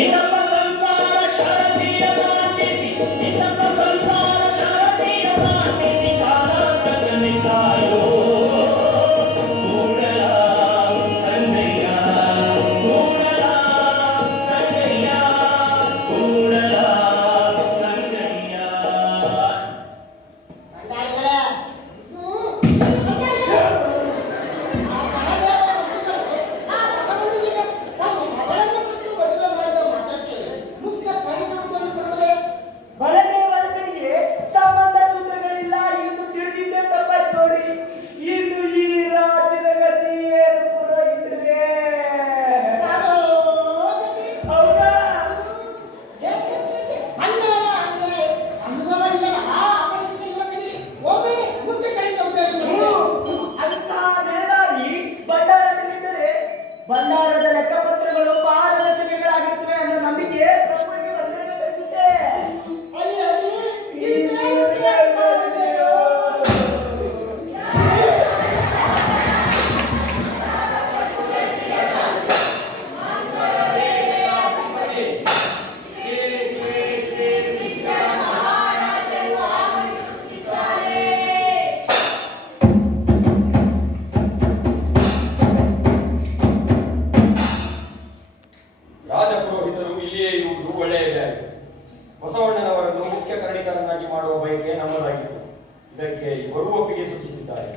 ಇನ್ನಪ್ಪ ಸಂಸಾರ ಶಾರಥಿಯ ದಾಟಿಸಿ ಇನ್ನಪ್ಪ ಸಂಸಾರ ಶಾರಥಿಯ ದಾಟಿಸಿ ಕಾಲ ಕಟ್ಟನೆ ಕಾಯೋ ಕೂಡಲ ಸಂಗಯ್ಯ ಕೂಡಲ ಸಂಗಯ್ಯ ಕೂಡಲ ಸಂಗಯ್ಯ. ಬಡನೆ ವರ್ಗರಿಗೆ ಸಂಬಂಧ ಸೂತ್ರಗಳಿಲ್ಲ ಇನ್ನು ತಿಳಿದಿದ್ದೆ ತಪ್ಪಾಯ್ತು ನೋಡಿ. ಇನ್ನು ಈ ರಾಜ್ಯದ ಗತಿ ಏನು ಪುರೋಹಿತರೇ? ಹೌದಾ? ಅಂತ ನೆಲದಾಗಿ ಭಂಡಾರದಲ್ಲಿದ್ದರೆ ಭಂಡಾರದ ಲೆಕ್ಕಪತ್ರಗಳು ಪಾರದರ್ಶಕಗಳಾಗಿರುತ್ತವೆ ಅನ್ನೋ ನಂಬಿಕೆ ಪ್ರಭುವಿಗೆ ಬಂದಿರಬೇಕನ್ಸುತ್ತೆ. ರಾಜಪುರೋಹಿತರು ಇಲ್ಲಿಯೇ ಇರುವುದು ಒಳ್ಳೆಯದೇ ಆಯಿತು. ಬಸವಣ್ಣನವರನ್ನು ಮುಖ್ಯ ಕರಣಿಕರನ್ನಾಗಿ ಮಾಡುವ ಬಯಕೆ ನಮ್ಮದಾಗಿತ್ತು. ಇದಕ್ಕೆ ಇವರು ಒಪ್ಪಿಗೆ ಸೂಚಿಸಿದ್ದಾರೆ.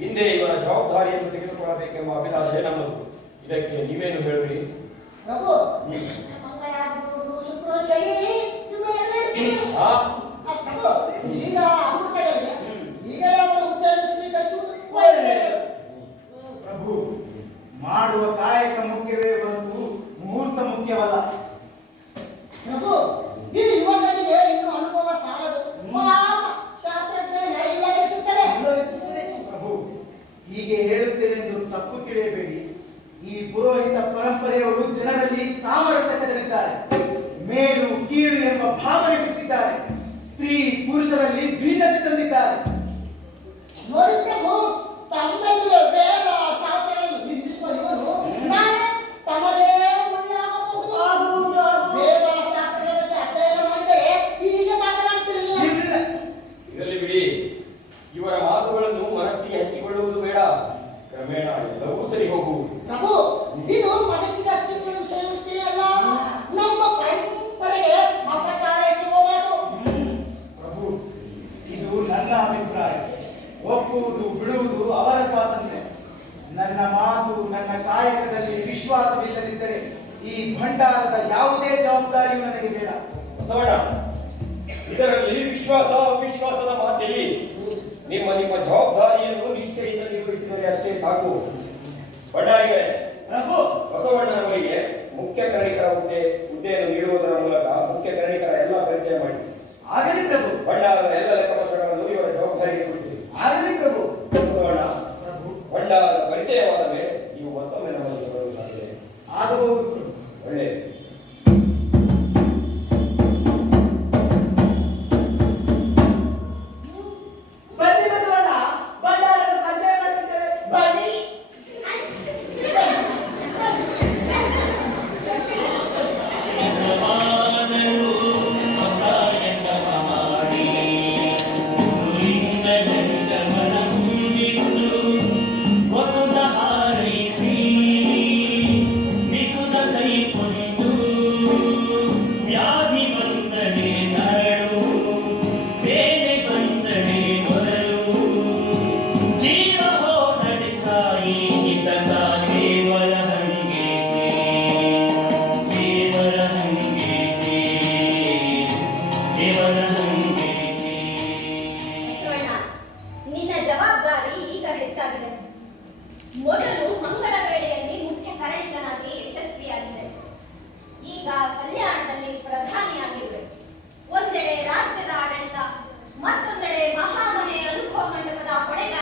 ಹಿಂದೆ ಇವರ ಜವಾಬ್ದಾರಿಯನ್ನು ತೆಗೆದುಕೊಳ್ಳಬೇಕೆಂಬ ಅಭಿಲಾಷೆ ನಮ್ಮದು. ಇದಕ್ಕೆ ನೀವೇನು ಹೇಳುವಿರಿ? ಪ್ರಭು, ಮಂಗಳ, ಗುರು, ಶುಕ್ರ, ಶನಿ ಆ? ಪ್ರಭು, ಈಗ ಅಮೃತಗಳಿದೆ. ಈಗ ಅವರ ಹುದ್ದೆಯನ್ನು ಸ್ವೀಕರಿಸುವುದು ಒಳ್ಳೆಯದು. ಪ್ರಭು, ಮಾಡುವ ಕಾಯಕ ಮುಖ್ಯವೇ ಹೊರತು ಮುಹೂರ್ತ ಮುಖ್ಯವಲ್ಲ. ಪ್ರಭು, ಈ ಯುವಕರಿಗೆ ಇನ್ನು ಅನುಭವ ಸಾಲದು. ಪಾಪ ಶಾಸ್ತ್ರಜ್ಞ ಇಲ್ಲದಿರುತ್ತದೆ. ಪ್ರಭು, ಹೀಗೆ ಹೇಳುತ್ತೇನೆಂದು ತಪ್ಪು ತಿಳಿಯಬೇಡಿ. ಈ ಪುರೋಹಿತ ಪರಂಪರೆಯವರು ಜನರಲ್ಲಿ ಸಾಮರಸ್ಯ ಕದಲಿದ್ದಾರೆ. ಮೇಲು ಕೀಳು ಎಂಬ ಭಾವನೆ ಬಿಟ್ಟಿದ್ದಾರೆ. ಸ್ತ್ರೀ ಪುರುಷರಲ್ಲಿ ಭಿನ್ನತೆ ತಂದಿದ್ದಾರೆ. ನೋಡಿ ಪ್ರಭು, ತಮ್ಮಲ್ಲಿರೋ ವೇದ ಶಾಸ್ತ್ರಗಳನ್ನು ನಿಂದಿಸುವ ಇವನು ನಾಳೆ ತಮ್ಮದೇ ಮುಂದಾಗಬಹುದು. ವೇದ ಶಾಸ್ತ್ರಗಳ ಬಗ್ಗೆ ಅಧ್ಯಯನ ಮಾಡಿದರೆ ಹೀಗೆ ಮಾತನಾಡುತ್ತಿರಲಿಲ್ಲ. ಇರಲಿ ಬಿಡಿ. ಇವರ ಮಾತುಗಳನ್ನು ಮನಸ್ಸಿಗೆ ಹಚ್ಚಿಕೊಳ್ಳುವುದು ಬೇಡ. ಕ್ರಮೇಣ ಎಲ್ಲವೂ ಸರಿ ಹೋಗುವುದು. ಪ್ರಭು, ಇದು ಮನಸ್ಸಿಗೆ ಹಚ್ಚಿಕೊಳ್ಳುವ ವಿಷಯವಷ್ಟೇ ಅಲ್ಲ, ನಮ್ಮ ಪರಂಪರೆಗೆ ಅಪಚಾರ ಎಸಗುವ ಮಾತು. ಪ್ರಭು, ಇದು ನನ್ನ ಅಭಿಪ್ರಾಯ. ಒಪ್ಪುವುದು ಬಿಡುವುದು ಅವರ ಸ್ವಾತಂತ್ರ್ಯ. ನನ್ನ ಮಾತು ನನ್ನ ಕಾಯಕದಲ್ಲಿ ವಿಶ್ವಾಸವಿಲ್ಲದಿದ್ದರೆ ಈ ಭಂಡಾರದ ಯಾವುದೇ ಜವಾಬ್ದಾರಿಯೂ ನನಗೆ ಬೇಡ. ಬಸವಣ್ಣ, ಇದರಲ್ಲಿ ವಿಶ್ವಾಸ ಅವಿಶ್ವಾಸದ ಮಾತಿಲ್ಲಿ. ನಿಮ್ಮ ನಿಮ್ಮ ಜವಾಬ್ದಾರಿಯನ್ನು ನಿಷ್ಠೆಯಿಂದ ನಿರ್ವಹಿಸಿದರೆ ಅಷ್ಟೇ ಸಾಕು. ಬಳ್ಳಾರಿಗೆ ಪ್ರಭು, ಬಸವಣ್ಣನವರಿಗೆ ಮುಖ್ಯ ಕರಣಿಕರ ಹುದ್ದೆಯನ್ನು ನೀಡುವುದರ ಮೂಲಕ ಮುಖ್ಯ ಕರಣಿಕರ ಎಲ್ಲ ಪರಿಚಯ ಮಾಡಿಸಿ. ಆಗಲಿ ಪ್ರಭು. ಭಂಡಾರದ ಎಲ್ಲ ಲೆಕ್ಕಪತ್ರಗಳನ್ನು ಇವರ ಜವಾಬ್ದಾರಿಗೆ ಕೊಡಿಸಿ. ಆಗಲಿ ಪ್ರಭು. ಬಸವಣ್ಣ, ಪ್ರಭು, ಭಂಡಾರದ ಪರಿಚಯವಾದ ಮೇಲೆ ನೀವು ಮತ್ತೊಮ್ಮೆ ನಮ್ಮಲ್ಲಿ ಬರಲು ಸಾಧ್ಯ. ಆಗಬಹುದು ಪ್ರಭು. ಒಳ್ಳೆಯದು. ಬನ್ನಿ ಬಸವಣ್ಣ, ಭಂಡಾರದ ಪರಿಚಯ ಮಾಡಿಸುತ್ತೇವೆ. ಬನ್ನಿ. ಮಾನರು ಸ್ವಕಾರ್ಯತಮ ಮಾಡಿ ಊರಿಂದ ಜಂಗಮನ ಮುಂದಿಟ್ಟು ಒಕ್ಕುದ ಹಾರೈಸಿ ಮಿಕ್ಕುದ ಕೈಕೊಂಡು ವ್ಯಾಧಿ ಬಂದಡೆ ನರಳು ಬೇನೆ ಬಂದಡೆ ಕೊರಳು ಜೀವ ಹೋದಡೆ ಸಾಯಿ ಹಿತಕ ದೇವರ ಹಂಗೇಕೆ ದೇವರ ಹಂಗೇಕೆ ದೇವರ ಹಂಗೇಕೆ. ಬಸವಣ್ಣ, ನಿನ್ನ ಜವಾಬ್ದಾರಿ ಈಗ ಹೆಚ್ಚಾಗಿದೆ. ಮೊದಲು ಮಂಗಳ ವೇಳೆಯಲ್ಲಿ ಮುಖ್ಯ ಕರಣಿಕನಾಗಿ ಯಶಸ್ವಿಯಾಗಿದೆ. ಈಗ ಕಲ್ಯಾಣದಲ್ಲಿ ಪ್ರಧಾನಿಯಾಗಿರುವೆ. ಒಂದೆಡೆ ರಾಜ್ಯದ ಆಡಳಿತ, ಮತ್ತೊಂದೆಡೆ ಮಹಾಮನೆ ಅನುಭವ ಮಂಟಪದ ಹೊಣೆಗಾರ.